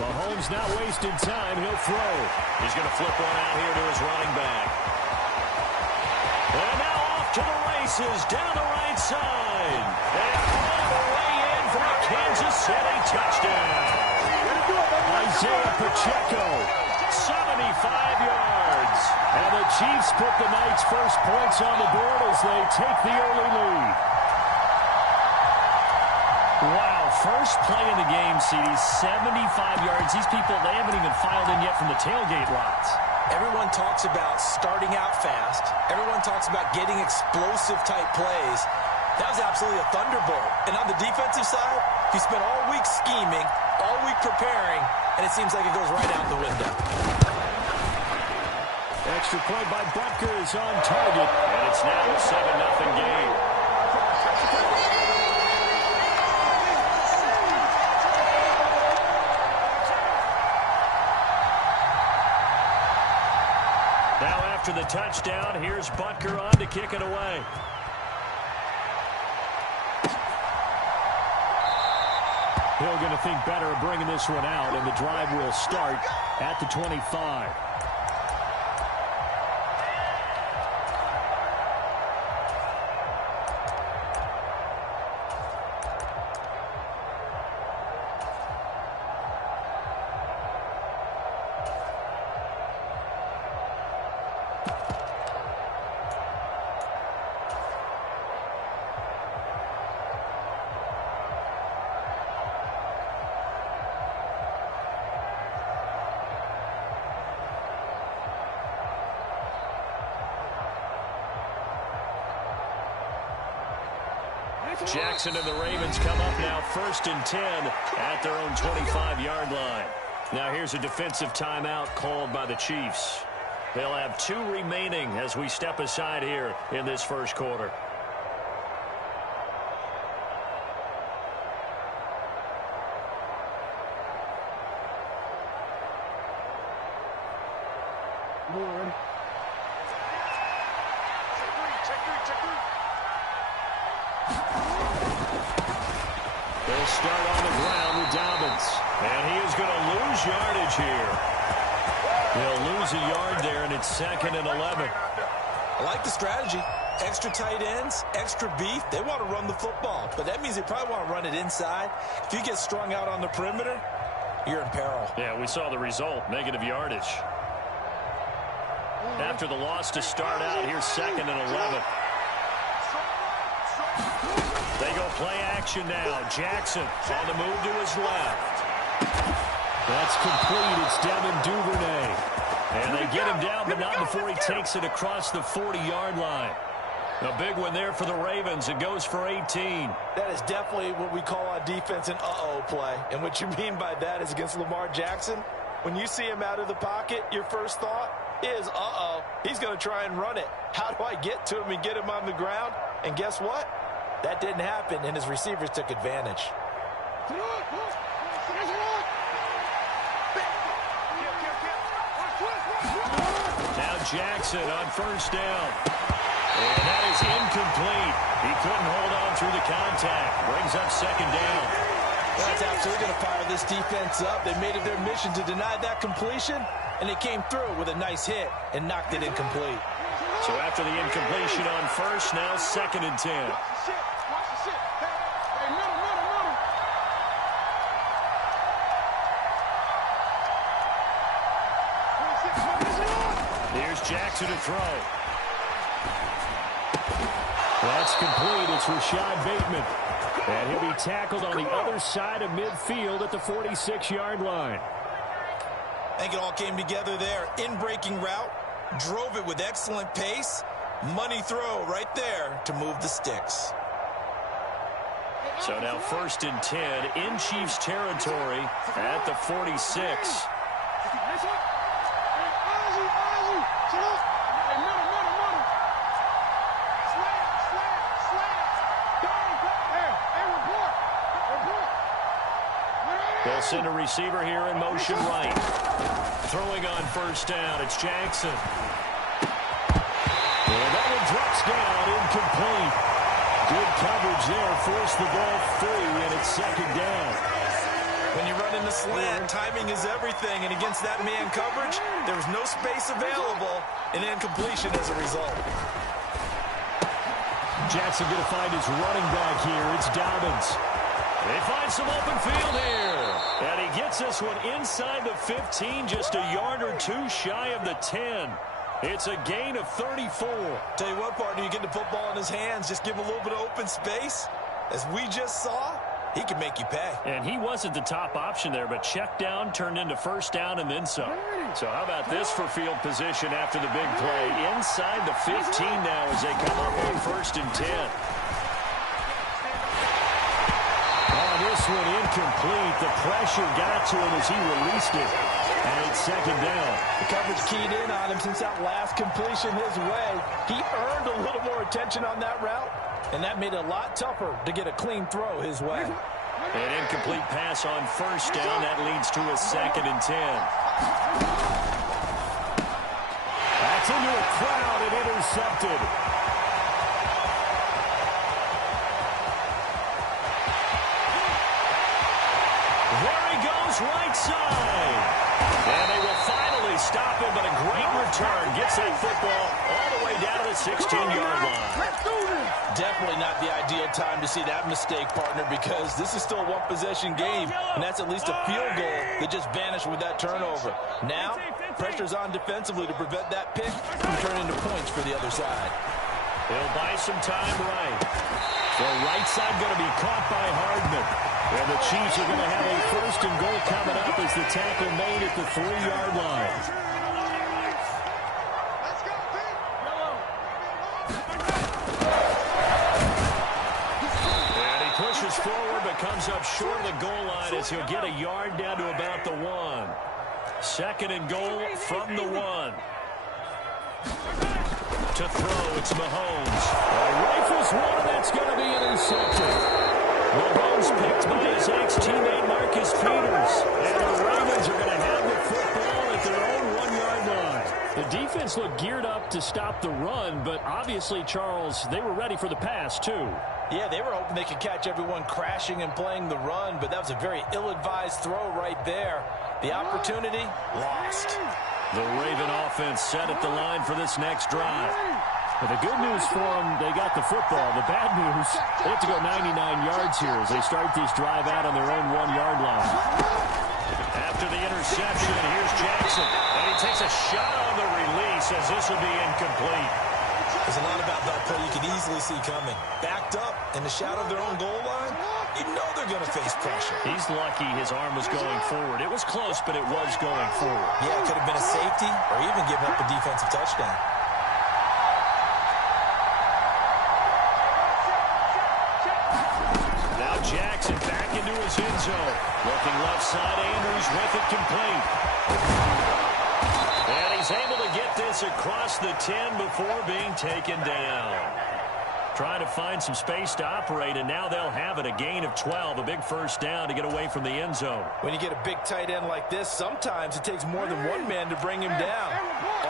Mahomes not wasting time. He'll throw. He's going to flip one out here to his running back. And now off to the races down the right side. And all the way in for a Kansas City touchdown. Isaiah Pacheco, 75 yards. And the Chiefs put the night's first points on the board as they take the early lead. Wow, first play in the game, CD, 75 yards. These people, they haven't even filed in yet from the tailgate lots. Everyone talks about starting out fast. Everyone talks about getting explosive-type plays. That was absolutely a thunderbolt. And on the defensive side, he spent all week scheming, all week preparing, and it seems like it goes right out the window. Extra point by Butker is on target, and it's now a 7-0 game. Now after the touchdown, here's Butker on to kick it away. Hill going to think better of bringing this one out, and the drive will start at the 25. Jackson and the Ravens come up now 1st and 10 at their own 25-yard line. Now here's a defensive timeout called by the Chiefs. They'll have 2 remaining as we step aside here in this first quarter. They'll start on the ground with Dobbins. And he is going to lose yardage here. They'll lose a yard there, and it's 2nd and 11. I like the strategy. Extra tight ends, extra beef. They want to run the football, but that means they probably want to run it inside. If you get strung out on the perimeter, you're in peril. Yeah, we saw the result, negative yardage. After the loss to start out, here's 2nd and 11. They go play action now. Jackson on the move to his left. That's complete. It's Devin Duvernay. And they get him down, but not before he takes it across the 40-yard line. A big one there for the Ravens. It goes for 18. That is definitely what we call on defense an uh-oh play. And what you mean by that is against Lamar Jackson, when you see him out of the pocket, your first thought is, uh-oh, he's going to try and run it. How do I get to him and get him on the ground? And guess what? That didn't happen, and his receivers took advantage. Now Jackson on 1st down. And that is incomplete. He couldn't hold on through the contact. Brings up 2nd down. Well, that's absolutely going to fire this defense up. They made it their mission to deny that completion, and they came through with a nice hit and knocked it incomplete. So after the incompletion on 1st, now 2nd and 10. Here's Jackson to throw. That's complete. It's Rashad Bateman. And he'll be tackled on the other side of midfield at the 46-yard line. I think it all came together there. In-breaking route. Drove it with excellent pace. Money throw right there to move the sticks. So now 1st and 10 in Chiefs territory at the 46. They'll send a receiver here in motion right. Throwing on 1st down, it's Jackson. And that one drops down, incomplete. Good coverage there, forced the ball free, and it's 2nd down. When you run in the slant, timing is everything, and against that man coverage, there was no space available, and incompletion as a result. Jackson going to find his running back here. It's Dobbins. They find some open field here. And he gets this one inside the 15, just a yard or two shy of the 10. It's a gain of 34. Tell you what, partner, you get the football in his hands, just give him a little bit of open space. As we just saw, he can make you pay. And he wasn't the top option there, but check down turned into first down and then some. So how about this for field position after the big play? Inside the 15 now as they come up on 1st and 10. Oh, this one incomplete. The pressure got to him as he released it. And it's 2nd down. The coverage keyed in on him since that last completion his way. He earned a little more attention on that route, and that made it a lot tougher to get a clean throw his way. An incomplete pass on 1st down. That leads to a 2nd and 10. That's into a crowd and intercepted. There he goes, right side. And they will finally stop him, but a great return. Gets that football all the way down to the 16-yard line. Definitely not the ideal time to see that mistake, partner, because this is still a one-possession game, and that's at least a field goal that just vanished with that turnover. Now, pressure's on defensively to prevent that pick from turning into points for the other side. He'll buy some time right. The right side going to be caught by Hardman. And the Chiefs are going to have a 1st and goal coming up as the tackle made at the 3-yard line. And he pushes forward but comes up short of the goal line as he'll get a yard down to about the 1. 2nd and goal from the 1. To throw, it's Mahomes. Rifles one, that's going to be intercepted. Mahomes picked by his ex-teammate Marcus Peters. And the Ravens are going to have the football at their own 1-yard line. The defense looked geared up to stop the run, but obviously, Charles, they were ready for the pass, too. Yeah, they were hoping they could catch everyone crashing and playing the run, but that was a very ill-advised throw right there. The opportunity, lost. The Raven offense set at the line for this next drive. But the good news for them, they got the football. The bad news, they have to go 99 yards here as they start this drive out on their own 1-yard line. After the interception, here's Jackson. And he takes a shot on the release as this will be incomplete. There's a lot about that play you can easily see coming. Backed up in the shadow of their own goal line, you know they're going to face pressure. He's lucky his arm was going forward. It was close, but it was going forward. Yeah, it could have been a safety or even giving up a defensive touchdown. Now Jackson back into his end zone. Looking left side, Andrews with it complete. And he's able to get this across the 10 before being taken down. Trying to find some space to operate, and now they'll have it. A gain of 12, a big 1st down to get away from the end zone. When you get a big tight end like this, sometimes it takes more than one man to bring him down.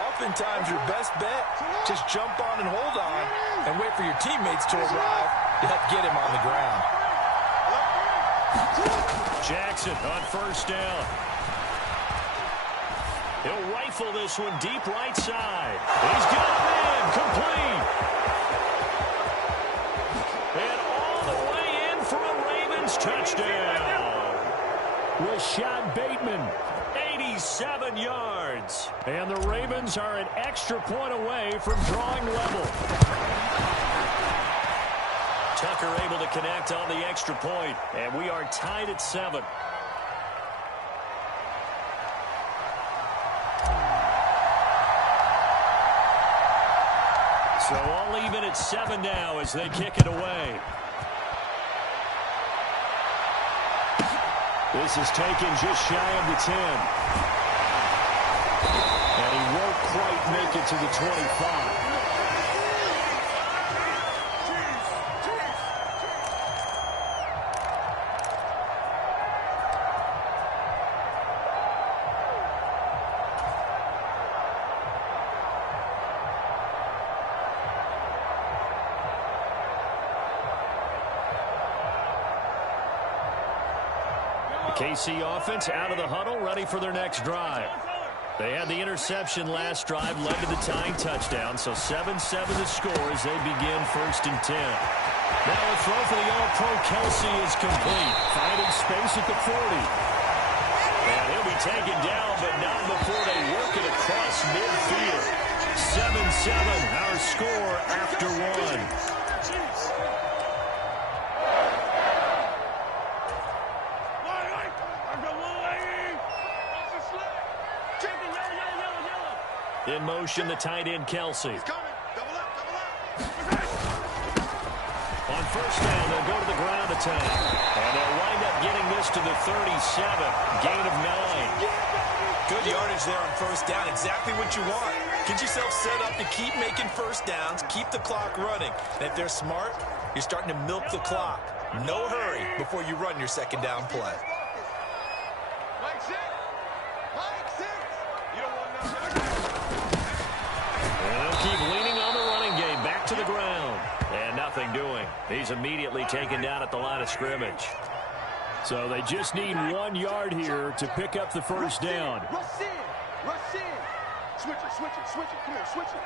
Oftentimes, your best bet, just jump on and hold on and wait for your teammates to arrive to help get him on the ground. Jackson on 1st down. He'll rifle this one deep right side. He's got a man complete. And all the way in for a Ravens touchdown. Rashad Bateman, 87 yards. And the Ravens are an extra point away from drawing level. Tucker able to connect on the extra point, and we are tied at 7. So all even at 7 now as they kick it away. This is taken just shy of the 10. And he won't quite make it to the 25. KC offense out of the huddle, ready for their next drive. They had the interception last drive, led to the tying touchdown, so 7-7 the score as they begin 1st and 10. Now a throw for the All-Pro Kelsey is complete, finding space at the 40. And he'll be taken down, but not before they work it across midfield. 7-7, our score after 1. In motion, the tight end, Kelsey. On 1st down, they'll go to the ground attack. And they'll wind up getting this to the 37. Gain of 9. Good yardage there on 1st down. Exactly what you want. Get yourself set up to keep making 1st downs, keep the clock running. And if they're smart, you're starting to milk the clock. No hurry before you run your 2nd down play. Keep leaning on the running game. Back to the ground. And nothing doing. He's immediately taken down at the line of scrimmage. So they just need 1 yard here to pick up the 1st down. Rush in. Rush in. Switch it, switch it, switch it. Come on, switch it.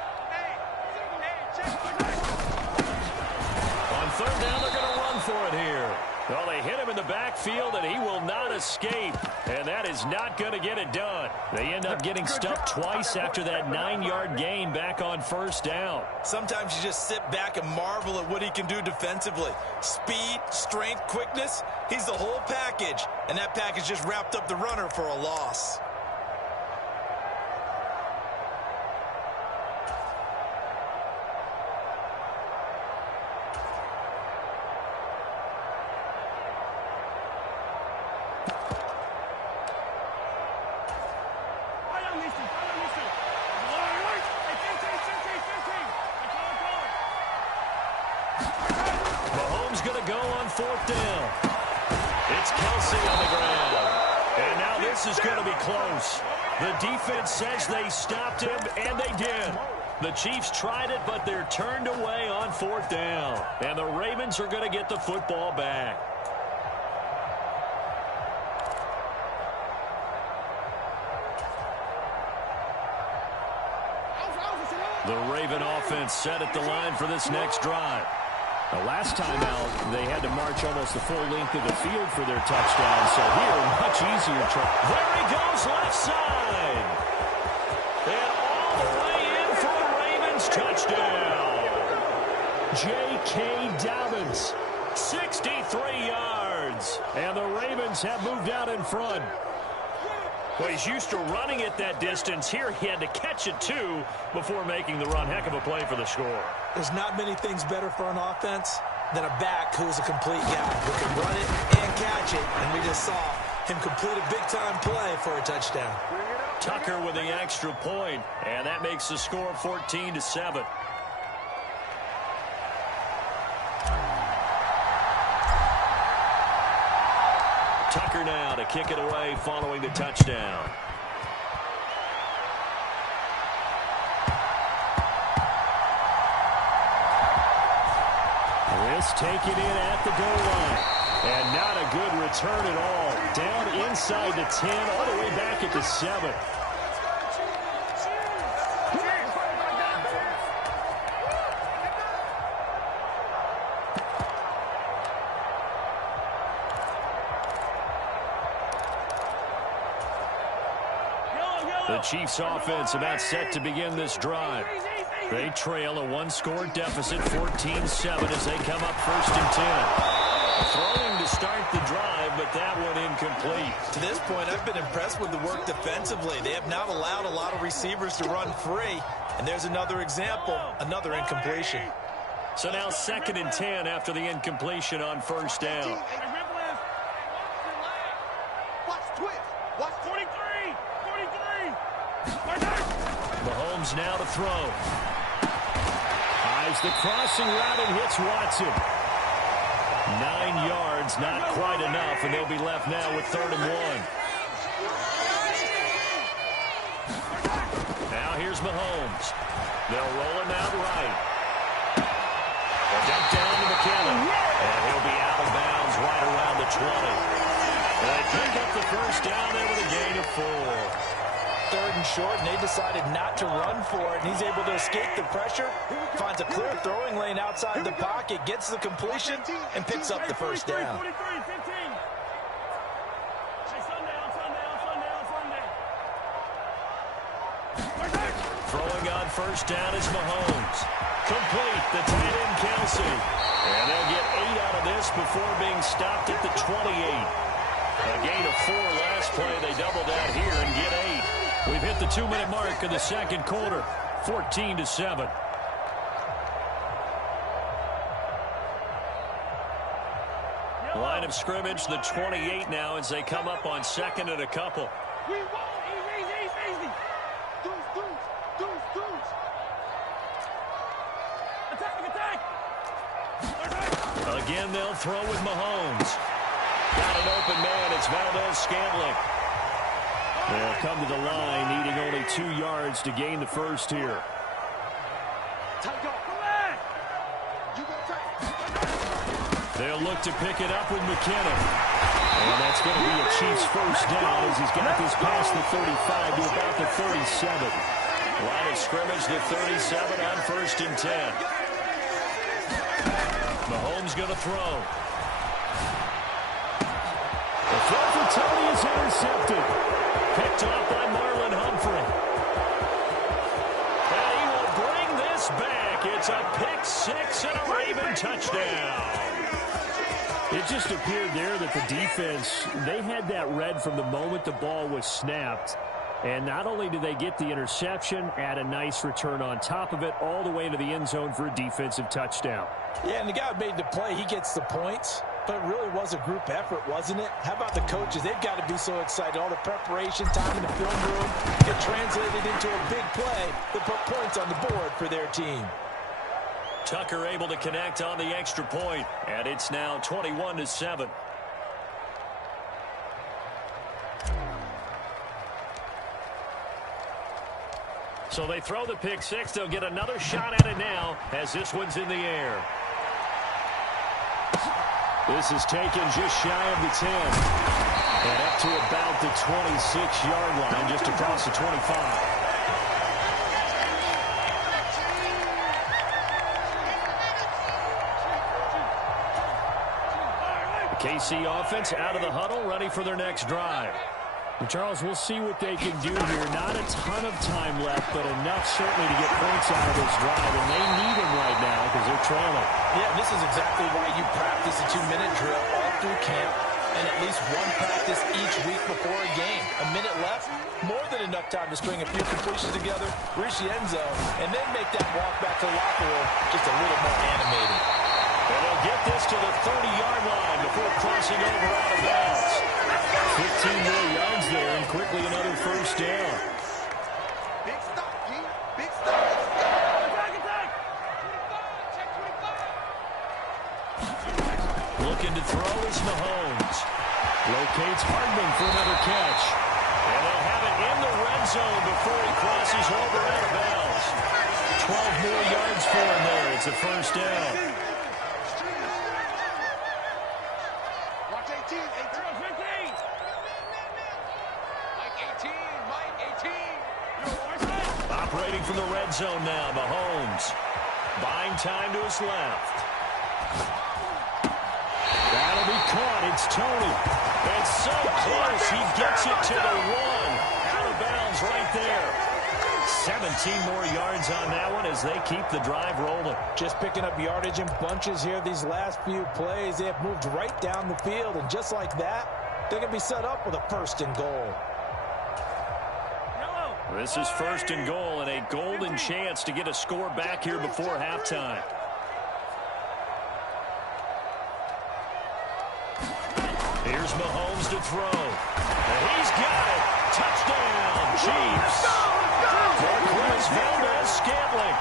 On 3rd down, they're going to run for it here. Well, they hit him in the backfield, and he will not escape. And that is not going to get it done. They end up getting stuffed twice after that 9-yard gain back on 1st down. Sometimes you just sit back and marvel at what he can do defensively. Speed, strength, quickness, he's the whole package. And that package just wrapped up the runner for a loss. Mahomes going to go on 4th down. It's Kelsey on the ground. And now this is going to be close. The defense says they stopped him, and they did. The Chiefs tried it, but they're turned away on 4th down. And the Ravens are going to get the football back. The Raven offense set at the line for this next drive. The last time out, they had to march almost the full length of the field for their touchdown. So here, much easier. There he goes, left side. And all the way in for the Ravens touchdown. J.K. Dobbins, 63 yards. And the Ravens have moved out in front. Well, he's used to running it that distance. Here he had to catch it, too, before making the run. Heck of a play for the score. There's not many things better for an offense than a back who's a complete guy who can run it and catch it. And we just saw him complete a big-time play for a touchdown. Tucker with the extra point, and that makes the score 14-7. Tucker now to kick it away following the touchdown. This taken in at the goal line. And not a good return at all. Down inside the 10, all the way back at the 7. The Chiefs offense about set to begin this drive. They trail a 1-score deficit, 14-7 as they come up 1st and 10. Throwing to start the drive, but that one incomplete. To this point, I've been impressed with the work defensively. They have not allowed a lot of receivers to run free. And there's another example, another incompletion. So now 2nd and 10 after the incompletion on 1st down. Mahomes now to throw. Eyes the crossing route and hits Watson. 9 yards, not quite enough, and they'll be left now with 3rd and 1. Now here's Mahomes. They'll roll him out right. A dump down to McKinnon. And he'll be out of bounds right around the 20. They pick up the first down there with a gain of 4. 3rd and short, and they decided not to run for it. And he's able to escape the pressure, finds a clear throwing lane outside the pocket, gets the completion, and picks up the first down. Throwing on first down is Mahomes. Complete, the tight end Kelsey. And they'll get 8 out of this before being stopped at the 28. A gain of 4 last play. They double that here and get 8. We've hit the 2-minute mark of the second quarter. 14-7. Line of scrimmage, the 28 now as they come up on 2nd and a couple. Easy. Deuce. Attack. Again, they'll throw with Mahomes. Got an open man. It's Valdez-Scantling. They'll come to the line, needing only 2 yards to gain the first here. They'll look to pick it up with McKinnon. And that's going to be a Chiefs first down as he's got this past the 35 to about the 37. Line of scrimmage, the 37 on 1st and 10. Mahomes going to throw. The throw for Tony is intercepted. Picked off by Marlon Humphrey. And he will bring this back. It's a pick 6 and a Raven touchdown. It just appeared there that the defense, they had that read from the moment the ball was snapped. And not only did they get the interception, add a nice return on top of it, all the way into the end zone for a defensive touchdown. Yeah, and the guy who made the play, he gets the points. But it really was a group effort, wasn't it? How about the coaches? They've got to be so excited. All the preparation time in the film room get translated into a big play that put points on the board for their team. Tucker able to connect on the extra point, and it's now 21-7. So they throw the pick 6. They'll get another shot at it now as this one's in the air. This is taken just shy of the 10. And up to about the 26-yard line, just across the 25. KC offense out of the huddle, ready for their next drive. And Charles, we'll see what they can do here. Not a ton of time left, but enough certainly to get points out of this drive. And they need them right now because they're trailing. Yeah, this is exactly why you practice a 2-minute drill all through camp and at least one practice each week before a game. A minute left, more than enough time to string a few completions together, reach the end zone, and then make that walk back to the locker room just a little more animated. And they'll get this to the 30-yard line before crossing over out of bounds. 15 more yards there, and quickly another first down. Big stop, G. Big stop. Attack. Check 25. Looking to throw is Mahomes. Locates Hardman for another catch. And they'll have it in the red zone before he crosses over out of bounds. 12 more yards for him there. It's a first down. Watch 18. Mike 18. Operating from the red zone now, Mahomes. Buying time to his left. That'll be caught. It's Tony. It's so close. He gets it to the 1. Out of bounds right there. 17 more yards on that one as they keep the drive rolling. Just picking up yardage in bunches here these last few plays. They have moved right down the field, and just like that, they're going to be set up with a 1st and goal. This is 1st and goal and a golden chance to get a score back here before halftime. Here's Mahomes to throw. And he's got it. Touchdown, Chiefs. Marquez Valdez-Scantling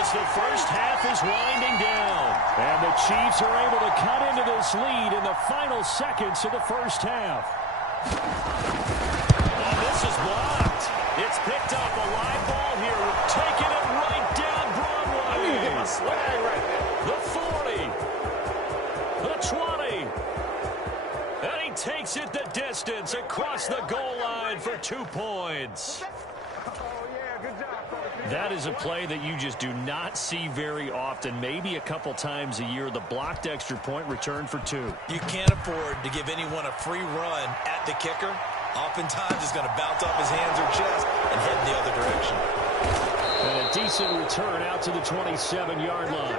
as the first half is winding down. And the Chiefs are able to cut into this lead in the final seconds of the first half. And this is blocked. It's picked up. A live ball here. Taking it right down Broadway. The 40. The 20. And he takes it the distance across the goal line for 2 points. That is a play that you just do not see very often. Maybe a couple times a year. The blocked extra point return for 2. You can't afford to give anyone a free run at the kicker. Oftentimes he's going to bounce off his hands or chest and head the other direction. And a decent return out to the 27-yard line.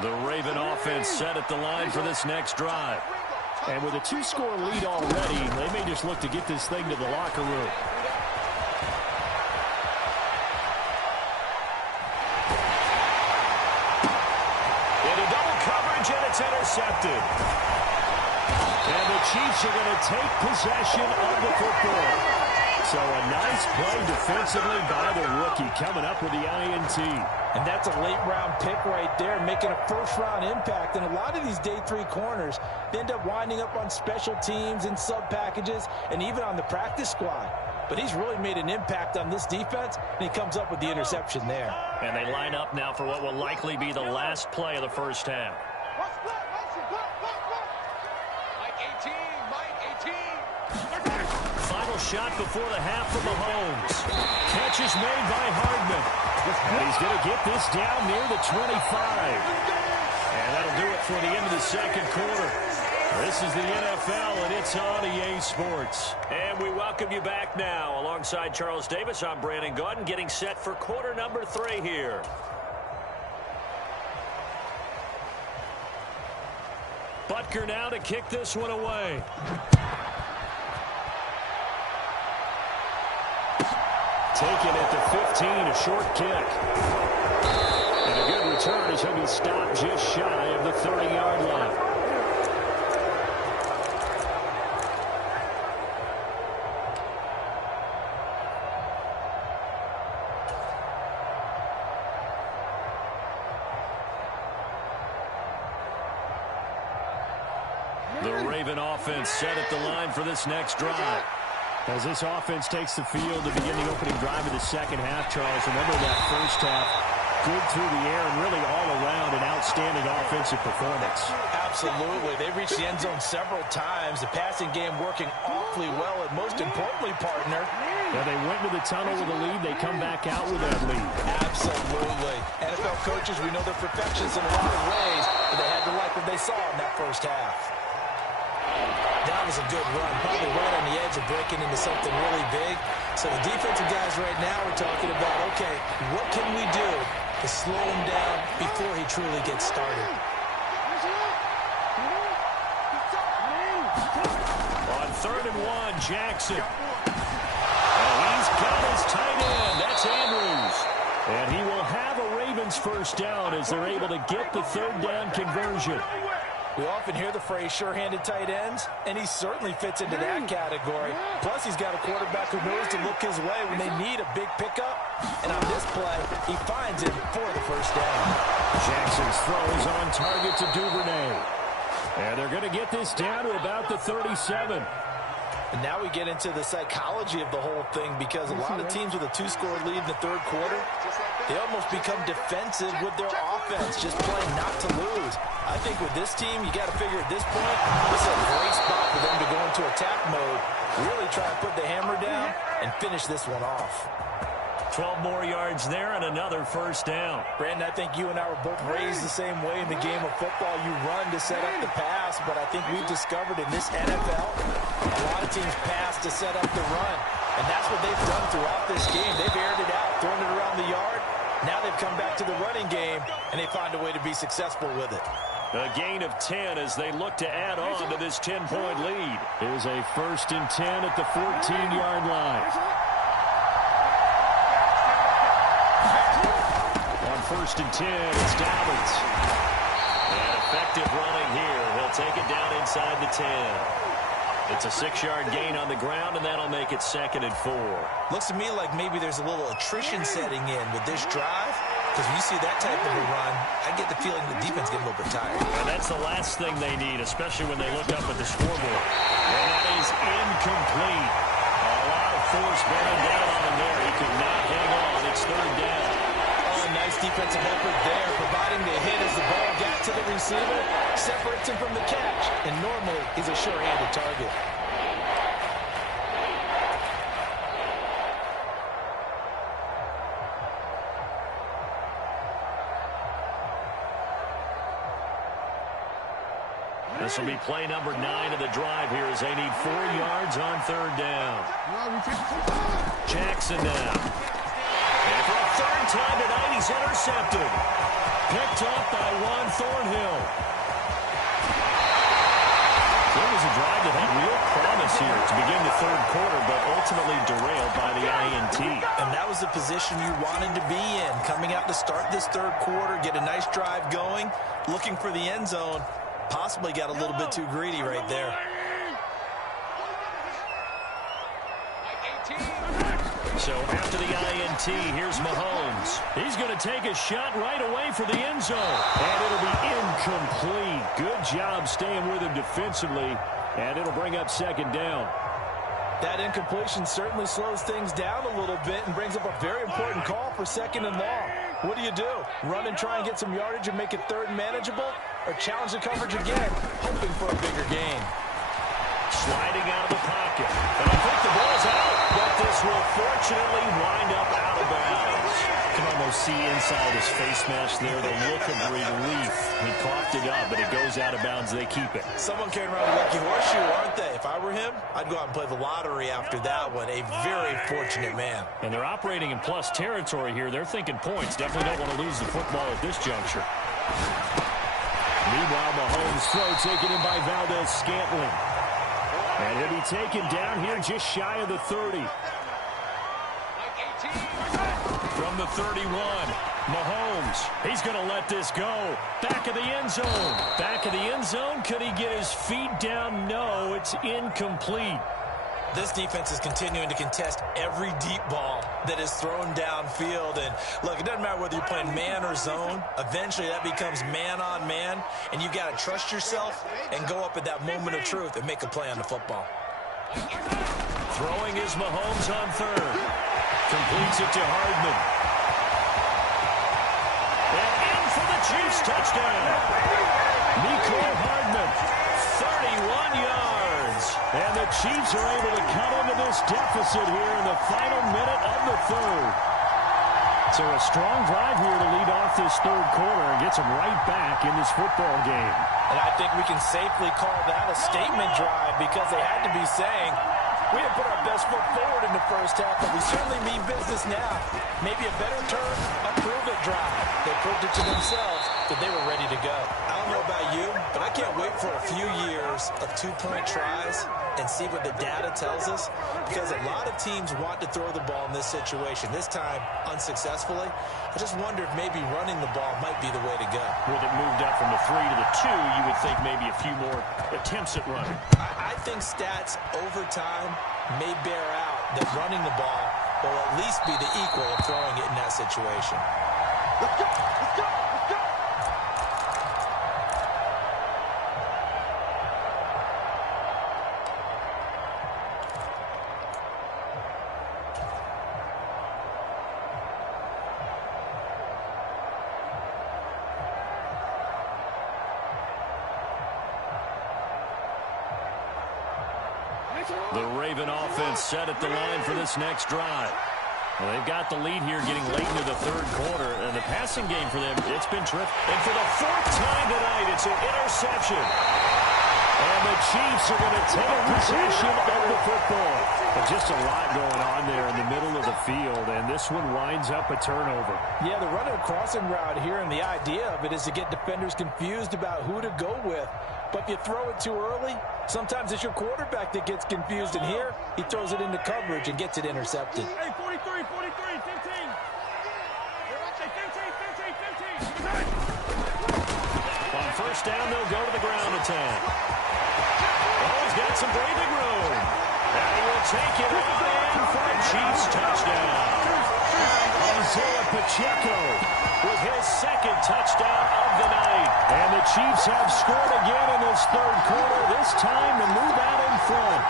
The Raven offense set at the line for this next drive. And with a 2-score lead already, they may just look to get this thing to the locker room. Into double coverage, and it's intercepted. And the Chiefs are going to take possession of the football. So a nice play defensively by the rookie, coming up with the INT. And that's a late-round pick right there, making a first-round impact. And a lot of these day 3 corners, they end up winding up on special teams and sub-packages and even on the practice squad. But he's really made an impact on this defense, and he comes up with the interception there. And they line up now for what will likely be the last play of the first half. Final shot before the half from Mahomes. Catch is made by Hardman. And he's going to get this down near the 25. And that'll do it for the end of the second quarter. This is the NFL, and it's on EA Sports. And we welcome you back now. Alongside Charles Davis, I'm Brandon Gaudin, getting set for quarter number 3 here. Butker now to kick this one away. Taken at the 15, a short kick. And a good return as he'll be stopped just shy of the 30-yard line. The Raven offense set at the line for this next drive. As this offense takes the field to begin the opening drive of the second half, Charles, remember that first half, good through the air and really all around an outstanding offensive performance. Absolutely. They reached the end zone several times. The passing game working awfully well, and most importantly, partner. Yeah, they went to the tunnel with a lead. They come back out with that lead. Absolutely. NFL coaches, we know they're perfectionists in a lot of ways, but they had to like what they saw in that first half. That was a good run, probably right on the edge of breaking into something really big. So the defensive guys right now are talking about, okay, what can we do to slow him down before he truly gets started? On 3rd and 1, Jackson. And he's got his tight end. That's Andrews. And he will have a Ravens first down as they're able to get the 3rd down conversion. We often hear the phrase sure-handed tight ends, and he certainly fits into that category. Plus, he's got a quarterback who knows to look his way when they need a big pickup. And on this play, he finds it for the first down. Jackson's throw is on target to Duvernay. And they're going to get this down to about the 37. And now we get into the psychology of the whole thing, because a lot of teams with a 2-score lead in the 3rd quarter, they almost become defensive with their offense, just playing not to lose. I think with this team, you got to figure at this point, this is a great spot for them to go into attack mode, really try to put the hammer down and finish this one off. 12 more yards there and another first down. Brandon, I think you and I were both raised the same way in the game of football. You run to set up the pass, but I think we've discovered in this NFL, a lot of teams pass to set up the run. And that's what they've done throughout this game. They've aired it out, thrown it around the yard. Now they've come back to the running game, and they find a way to be successful with it. A gain of 10 as they look to add on to this 10-point lead. Here's a 1st and 10 at the 14-yard line. On 1st and 10, it's Dobbins. And effective running here. He'll take it down inside the 10. It's a 6-yard gain on the ground, and that'll make it 2nd and 4. Looks to me like maybe there's a little attrition setting in with this drive. Because when you see that type of a run, I get the feeling the defense get a little bit tired. And that's the last thing they need, especially when they look up at the scoreboard. And that is incomplete. A lot of force bearing down on him there. He could not hang on. It's third down. Oh, nice defensive effort there, providing the hit as the ball got to the receiver, separates him from the catch, and normally he's a sure-handed target. This will be play number 9 of the drive here as they need 4 yards on third down. Jackson now. And for a third time tonight, he's intercepted. Picked up by Juan Thornhill. It was a drive that had real promise here to begin the third quarter, but ultimately derailed by the INT. And that was the position you wanted to be in. Coming out to start this third quarter, get a nice drive going, looking for the end zone. Possibly got a little bit too greedy right there. So after the INT, here's Mahomes. He's going to take a shot right away for the end zone. And it'll be incomplete. Good job staying with him defensively. And it'll bring up second down. That incompletion certainly slows things down a little bit and brings up a very important call for second and long. What do? Run and try and get some yardage and make it third and manageable? Or challenge the coverage again, hoping for a bigger gain? Sliding out of the pocket. And I think the ball's out. But this will fortunately wind up out of bounds. You can almost see inside his face mask there the look of relief. He coughed it up, but it goes out of bounds. They keep it. Someone carrying around a lucky horseshoe, aren't they? If I were him, I'd go out and play the lottery after that one. A very fortunate man. And they're operating in plus territory here. They're thinking points. Definitely don't want to lose the football at this juncture. Meanwhile, Mahomes' throw taken in by Valdez-Scantling. And he'll be taken down here just shy of the 30. From the 31, Mahomes. He's going to let this go. Back of the end zone. Back of the end zone. Could he get his feet down? No, it's incomplete. This defense is continuing to contest every deep ball that is thrown downfield. And, look, it doesn't matter whether you're playing man or zone. Eventually, that becomes man-on-man, and you've got to trust yourself and go up at that moment of truth and make a play on the football. Throwing is Mahomes on third. Completes it to Hardman. And in for the Chiefs touchdown. Mecole Hardman, 31 yards. And the Chiefs are able to cut into this deficit here in the final minute of the third. So a strong drive here to lead off this third quarter and gets them right back in this football game. And I think we can safely call that a statement drive because they had to be saying, we didn't put our best foot forward in the first half, but we certainly mean business now. Maybe a better term, a prove-it drive. They proved it to themselves that they were ready to go. I don't know about you, but I can't wait for a few years of two-point tries and see what the data tells us, because a lot of teams want to throw the ball in this situation. This time, unsuccessfully. I just wonder if maybe running the ball might be the way to go. With it moved up from the 3 to the 2, you would think maybe a few more attempts at running. I think stats over time may bear out that running the ball will at least be the equal of throwing it in that situation. Let's go! Let's go! Let's go! The Raven offense set at the line for this next drive. Well, they've got the lead here getting late into the third quarter, and the passing game for them, it's been terrific. And for the 4th time tonight, it's an interception. And the Chiefs are going to take possession of the football. But just a lot going on there in the middle of the field, and this one winds up a turnover. Yeah, they're running a crossing route here, and the idea of it is to get defenders confused about who to go with. But if you throw it too early, sometimes it's your quarterback that gets confused, and here he throws it into coverage and gets it intercepted. Hey, 43, 15. 15. On first down, they'll go to the ground attack. Oh, he's got some breathing room. And he will take it all in for a Chiefs touchdown. Isaiah Pacheco with his second touchdown of the night. And the Chiefs have scored again in this third quarter, this time to move out in front.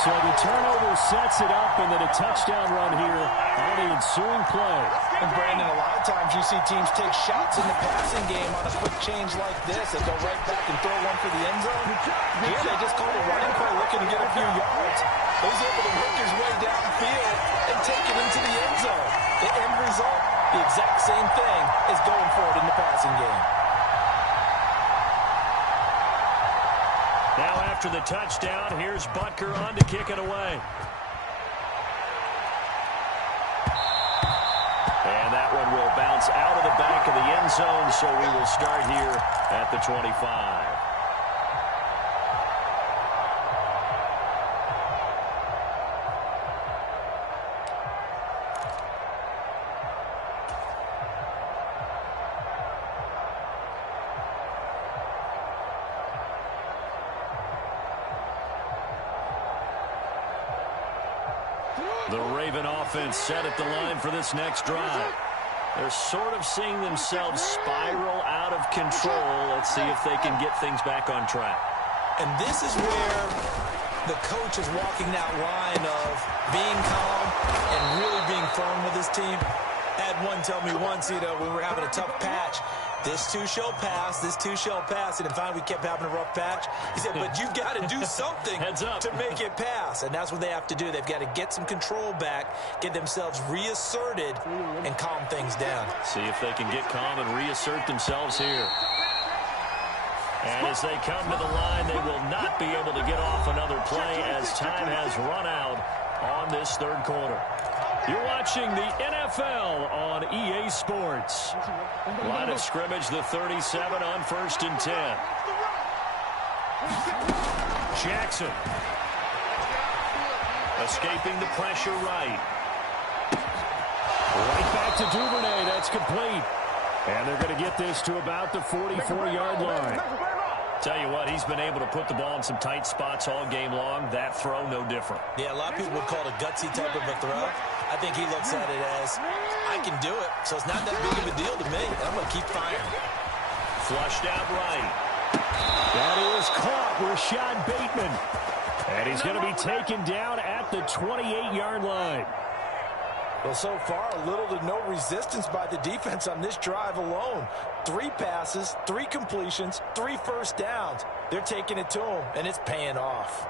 So the turnover sets it up, and then a touchdown run here on the ensuing play. And Brandon, a lot of times you see teams take shots in the passing game on a quick change like this and go right back and throw one for the end zone. Here they just called a running play looking to get a few yards. He's able to work his way downfield and take it into the end zone. The end result, the exact same thing as going for it in the passing game. Now after the touchdown, here's Butker on to kick it away. And that one will bounce out of the back of the end zone, so we will start here at the 25. The Raven offense set at the line for this next drive. They're sort of seeing themselves spiral out of control. Let's see if they can get things back on track. And this is where the coach is walking that line of being calm and really being firm with his team. I had one tell me once, when we were having a tough patch, this too shall pass, this too shall pass. And finally we kept having a rough patch. He said, but you've got to do something to make it pass. And that's what they have to do. They've got to get some control back, get themselves reasserted, and calm things down. See if they can get calm and reassert themselves here. And as they come to the line, they will not be able to get off another play as time has run out on this third quarter. You're watching the NFL on EA Sports. Line of scrimmage, the 37 on 1st and 10. Jackson. Escaping the pressure right. Right back to Duvernay. That's complete. And they're going to get this to about the 44-yard line. Tell you what, he's been able to put the ball in some tight spots all game long. That throw, no different. Yeah, a lot of people would call it a gutsy type of a throw. I think he looks at it as, I can do it, so it's not that big of a deal to me. I'm going to keep firing. Flushed out right. That is caught. Rashad Bateman. And he's going to be taken down at the 28-yard line. Well, so far, little to no resistance by the defense on this drive alone. 3 passes, 3 completions, 3 first downs. They're taking it to him, and it's paying off.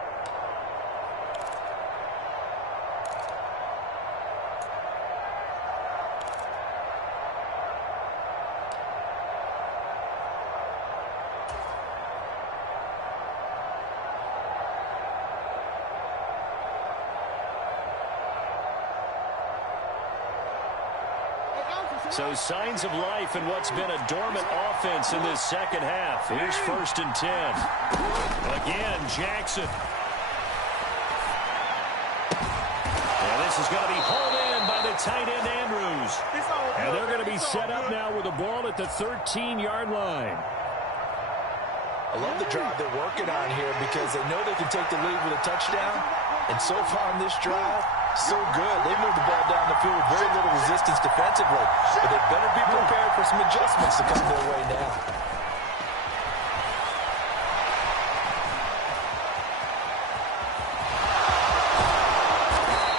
So signs of life in what's been a dormant offense in this second half. Here's 1st and 10. Again, Jackson. And this is going to be hauled in by the tight end, Andrews. And they're going to be set up now with the ball at the 13-yard line. I love the drive they're working on here because they know they can take the lead with a touchdown. And so far on this drive, so good. They moved the ball down the field with very little resistance defensively. But they better be prepared for some adjustments to come their way now.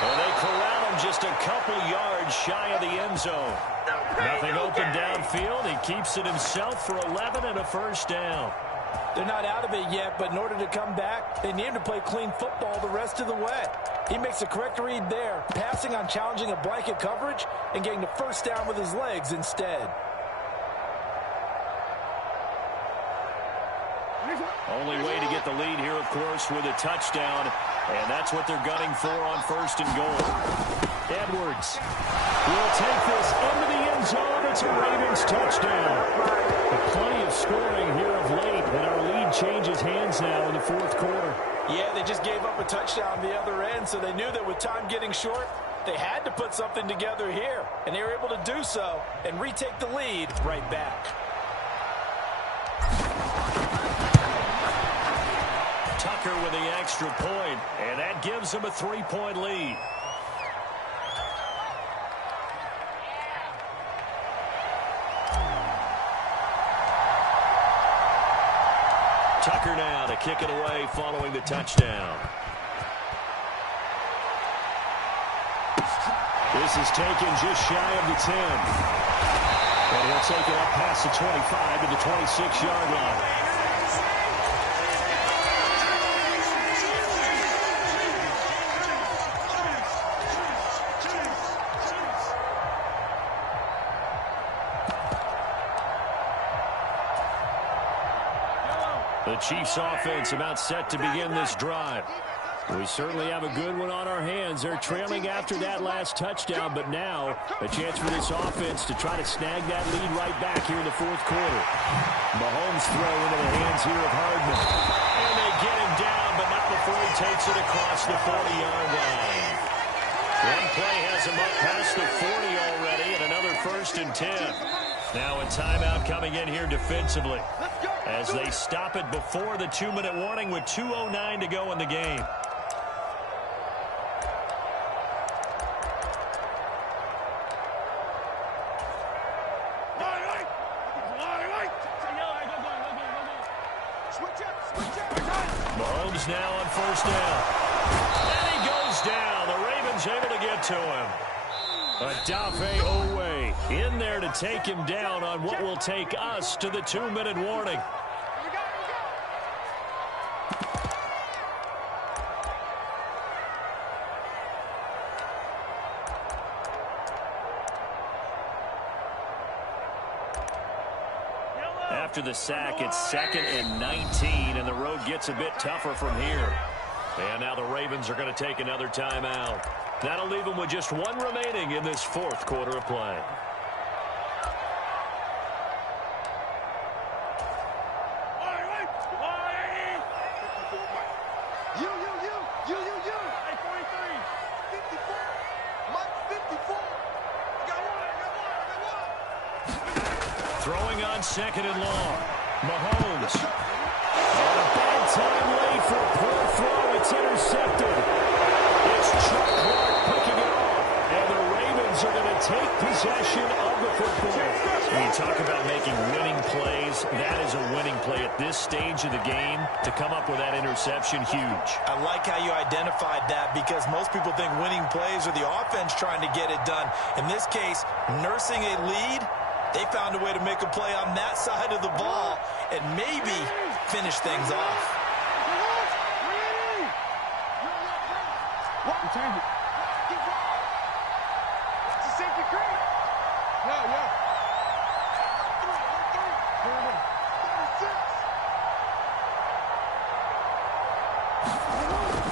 Well, they corral him just a couple yards shy of the end zone. Nothing open downfield. He keeps it himself for 11 and a first down. They're not out of it yet, but in order to come back, they need him to play clean football the rest of the way. He makes a correct read there, passing on challenging a blanket coverage and getting the first down with his legs instead. Only way to get the lead here, of course, with a touchdown, and that's what they're gunning for on 1st and goal. Edwards will take this into the end zone. It's a Ravens touchdown. Plenty of scoring here of late, and our lead changes hands now in the 4th quarter. Yeah, they just gave up a touchdown the other end, so they knew that with time getting short, they had to put something together here, and they were able to do so and retake the lead right back. Tucker with the extra point, and that gives them a 3-point lead. Tucker now to kick it away following the touchdown. This is taken just shy of the 10. And he'll take it up past the 25 to the 26-yard line. The Chiefs offense about set to begin this drive. We certainly have a good one on our hands. They're trailing after that last touchdown, but now a chance for this offense to try to snag that lead right back here in the fourth quarter. Mahomes throw into the hands here of Hardman. And they get him down, but not before he takes it across the 40-yard line. One play has him up past the 40 already, and another 1st and 10. Now a timeout coming in here defensively as they stop it before the 2-minute warning with 2:09 to go in the game. Mahomes now on 1st down. And he goes down. The Ravens able to get to him. Odafe Owe in there to take him down on what will take us to the 2-minute warning. After the sack, it's 2nd and 19, and the road gets a bit tougher from here. And now the Ravens are going to take another timeout. That'll leave them with just one remaining in this fourth quarter of play. Throwing on 2nd and long. Mahomes. On a bad time late for a poor throw. It's intercepted. It's Chuck Clark picking it off. And the Ravens are going to take possession of the football. When you talk about making winning plays, that is a winning play at this stage of the game. To come up with that interception, huge. I like how you identified that because most people think winning plays are the offense trying to get it done. In this case, nursing a lead, they found a way to make a play on that side of the ball and maybe finish things off.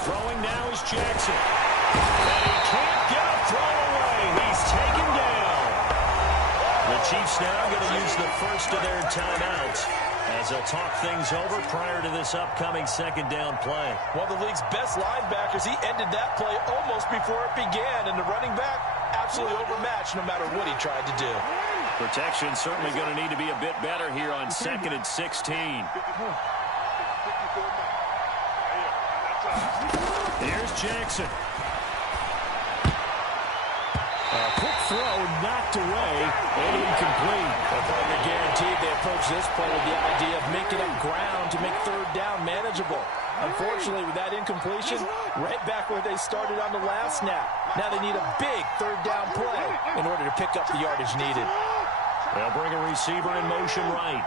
Throwing now is Jackson. And he can't get a throw away. He's taken down. The Chiefs now going to use the first of their timeouts as they'll talk things over prior to this upcoming 2nd down play. One of the league's best linebackers, he ended that play almost before it began, and the running back absolutely overmatched no matter what he tried to do. Protection certainly going to need to be a bit better here on 2nd and 16. Here's Jackson. A quick throw knocked away and incomplete. Well, partner guaranteed they approach this play with the idea of making up ground to make 3rd down manageable. Unfortunately, with that incompletion, right back where they started on the last snap. Now they need a big 3rd down play in order to pick up the yardage needed. They'll bring a receiver in motion right.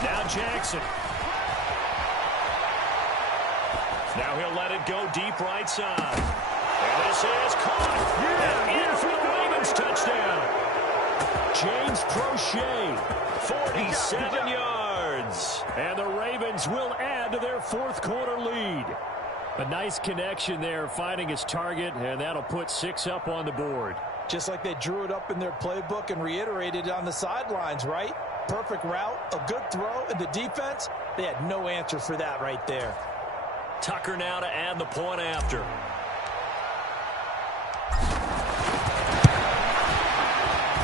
Now Jackson. Now he'll let it go deep right side. And this is caught. And in for the Ravens touchdown. James Prochet, 47 yards. And the Ravens will add to their fourth quarter lead. A nice connection there, finding his target, and that'll put 6 up on the board. Just like they drew it up in their playbook and reiterated it on the sidelines, right? Perfect route, a good throw, and the defense, they had no answer for that right there. Tucker now to add the point after.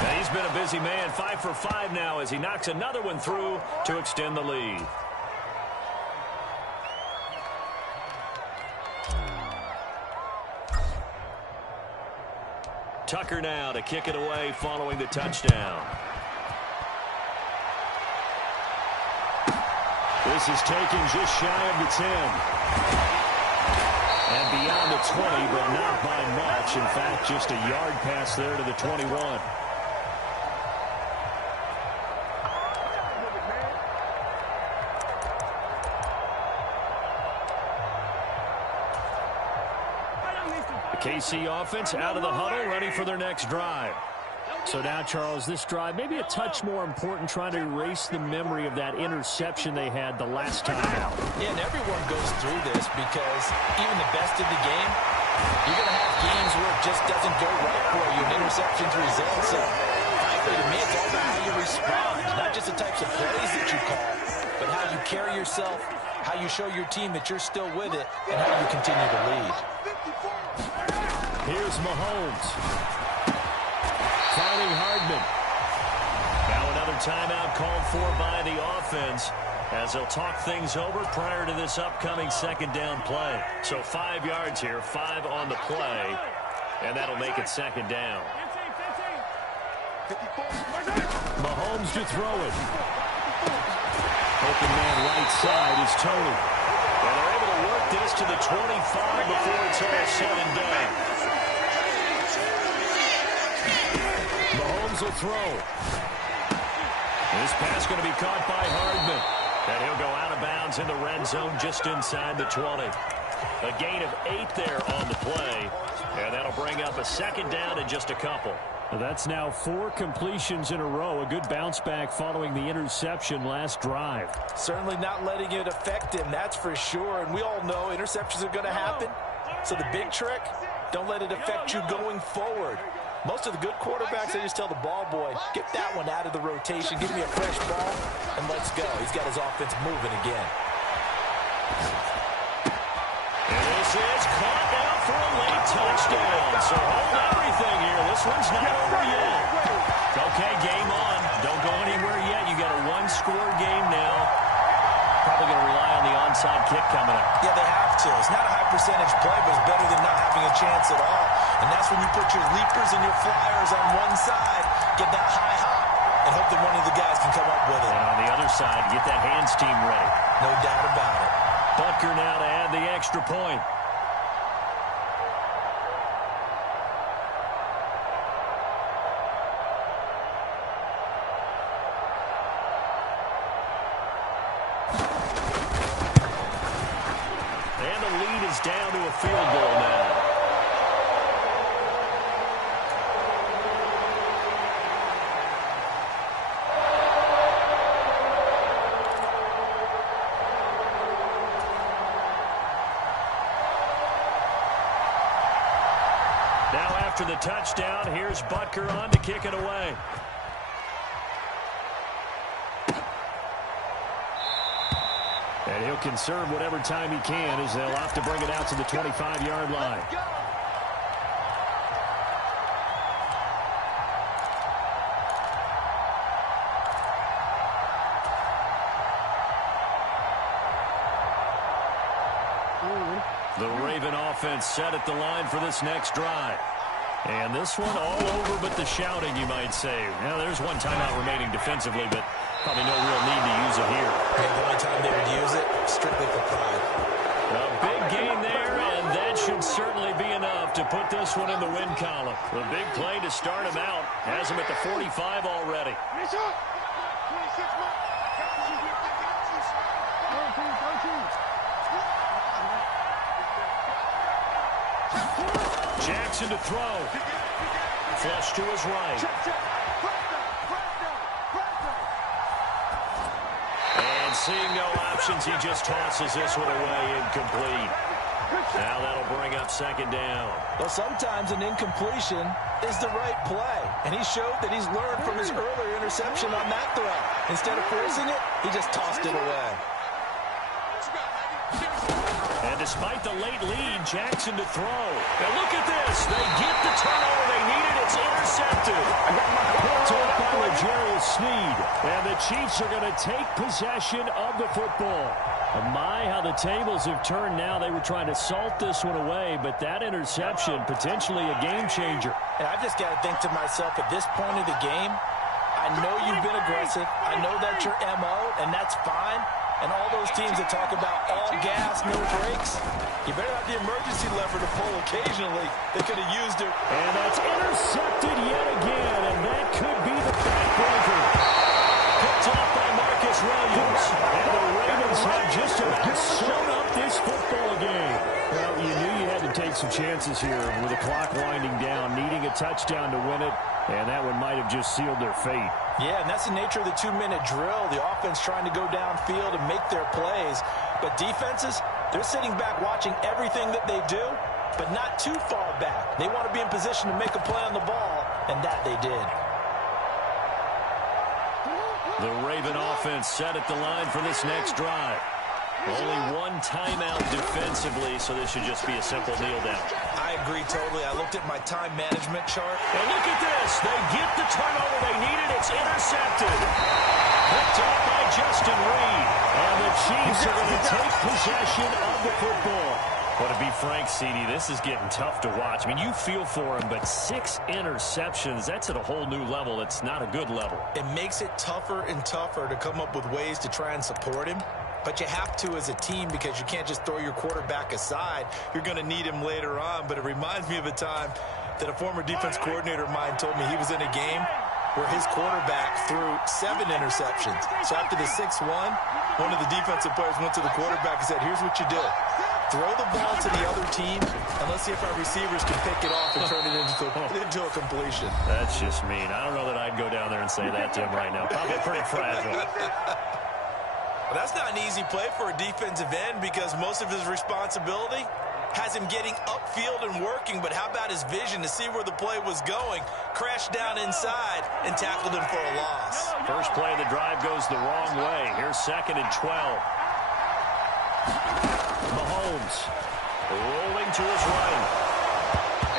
And he's been a busy man, 5 for 5 now as he knocks another one through to extend the lead. Tucker now to kick it away following the touchdown. This is taken just shy of the 10. And beyond the 20, but not by much. In fact, just a yard pass there to the 21. The KC offense out of the huddle, ready for their next drive. So now, Charles, this drive maybe a touch more important, trying to erase the memory of that interception they had the last time out. Yeah, and everyone goes through this because even the best in the game, you're going to have games where it just doesn't go right for you, and interceptions result. So, frankly, to me, it's all about how you respond, not just the types of plays that you call, but how you carry yourself, how you show your team that you're still with it, and how you continue to lead. Here's Mahomes. Finding Hardman. Now another timeout called for by the offense as they'll talk things over prior to this upcoming second down play. So 5 yards here, 5 on the play, and that'll make it second down. Mahomes to throw it. Open man right side is Tony. And they're able to work this to the 25 before it's all said and done. Mahomes will throw. This pass going to be caught by Hardman. And he'll go out of bounds in the red zone just inside the 20. A gain of 8 there on the play. And that'll bring up a second down in just a couple. That's now 4 completions in a row. A good bounce back following the interception last drive. Certainly not letting it affect him, that's for sure. And we all know interceptions are going to happen. So the big trick, don't let it affect you going forward. Most of the good quarterbacks, they just tell the ball boy, get that one out of the rotation, give me a fresh ball, and let's go. He's got his offense moving again. And this is caught now for a late touchdown. So hold everything here. This one's not over yet. Okay, game on. Don't go anywhere yet. You got a one-score game now. Probably going to rely on the onside kick coming up. Yeah, they have to. It's not a high percentage play, but it's better than not having a chance at all. And that's when you put your leapers and your flyers on one side, get that high hop, and hope that one of the guys can come up with it. And on the other side, get that hands team ready. No doubt about it. Butker now to add the extra point. And the lead is down to a field goal now. After the touchdown, here's Butker on to kick it away. And he'll conserve whatever time he can as they'll have to bring it out to the 25-yard line. The Raven offense set at the line for this next drive. And this one all over but the shouting, you might say. Now, there's one timeout remaining defensively, but probably no real need to use it here. And the only time they would use it, strictly for pride. A big gain there, and that should certainly be enough to put this one in the win column. The big play to start him out has him at the 45 already. Jackson to throw. Flush to his right. And seeing no options, he just tosses this one away incomplete. Now that'll bring up second down. Well, sometimes an incompletion is the right play. And he showed that he's learned from his earlier interception on that throw. Instead of forcing it, he just tossed it away. And despite the late lead, Jackson to throw. And look at this. They get the turnover they needed. It's intercepted. Picked by L'Jarius Sneed. And the Chiefs are going to take possession of the football. My, how the tables have turned now. They were trying to salt this one away, but that interception, potentially a game changer. And I just got to think to myself, at this point of the game, I know you've been aggressive. I know that's your MO, and that's fine. And all those teams that talk about all gas, no brakes, you better have the emergency lever to pull occasionally. They could have used it. And that's intercepted yet again, and that could be the backbreaker. Picked off by Marcus Williams. And the Ravens have just about sewn up this football game. Well, you knew you had to take some chances here with the clock winding down, needing a touchdown to win it, and that one might have just sealed their fate. Yeah, and that's the nature of the 2-minute drill. The offense trying to go downfield and make their plays. But defenses, they're sitting back watching everything that they do, but not too far back. They want to be in position to make a play on the ball, and that they did. The Raven offense set at the line for this next drive. Only one timeout defensively, so this should just be a simple kneel down. I agree totally. I looked at my time management chart. And look at this. They get the turnover they needed. It's intercepted. Picked up by Justin Reed. And the Chiefs are going to take possession of the football. But to be frank, CD, this is getting tough to watch. I mean, you feel for him, but 6 interceptions, that's at a whole new level. It's not a good level. It makes it tougher and tougher to come up with ways to try and support him. But you have to as a team because you can't just throw your quarterback aside. You're going to need him later on. But it reminds me of a time that a former defense coordinator of mine told me he was in a game where his quarterback threw 7 interceptions. So after the 6-1, one of the defensive players went to the quarterback and said, here's what you do. Throw the ball to the other team, and let's see if our receivers can pick it off and turn it into a completion. That's just mean. I don't know that I'd go down there and say that to him right now. Probably pretty fragile. Well, that's not an easy play for a defensive end because most of his responsibility has him getting upfield and working, but how about his vision to see where the play was going, crashed down inside, and tackled him for a loss. First play of the drive goes the wrong way. Here's 2nd and 12. Mahomes rolling to his right.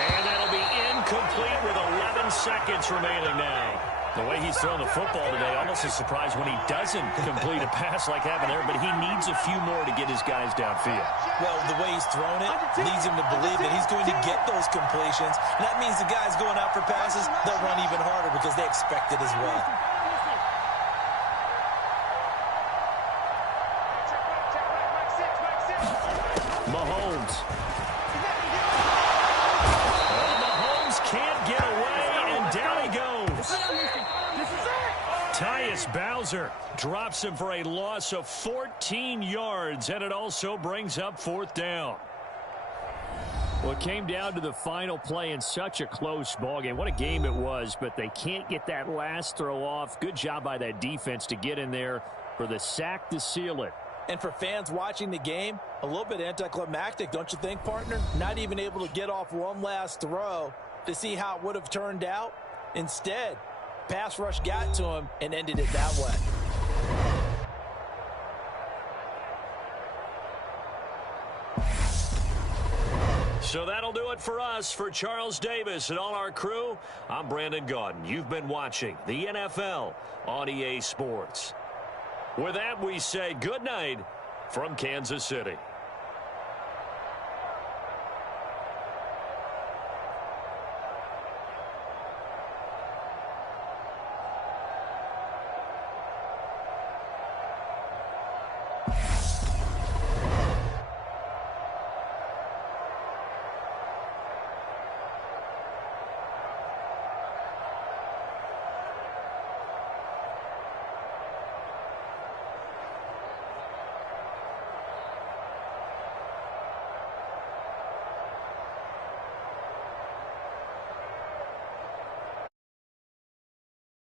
And that'll be incomplete with 11 seconds remaining now. The way he's thrown the football today, almost a surprise when he doesn't complete a pass like happened there, but he needs a few more to get his guys downfield. Well, the way he's thrown it leads him to believe that he's going to get those completions. And that means the guys going out for passes, they'll run even harder because they expect it as well. Mahomes. Well, Mahomes can't get away, and down he goes. Tyus Bowser drops him for a loss of 14 yards, and it also brings up 4th down. Well, it came down to the final play in such a close ballgame. What a game it was, but they can't get that last throw off. Good job by that defense to get in there for the sack to seal it. And for fans watching the game, a little bit anticlimactic, don't you think, partner? Not even able to get off one last throw to see how it would have turned out. Instead, pass rush got to him and ended it that way. So that'll do it for us. For Charles Davis and all our crew, I'm Brandon Gaudin. You've been watching the NFL on EA Sports. With that, we say good night from Kansas City.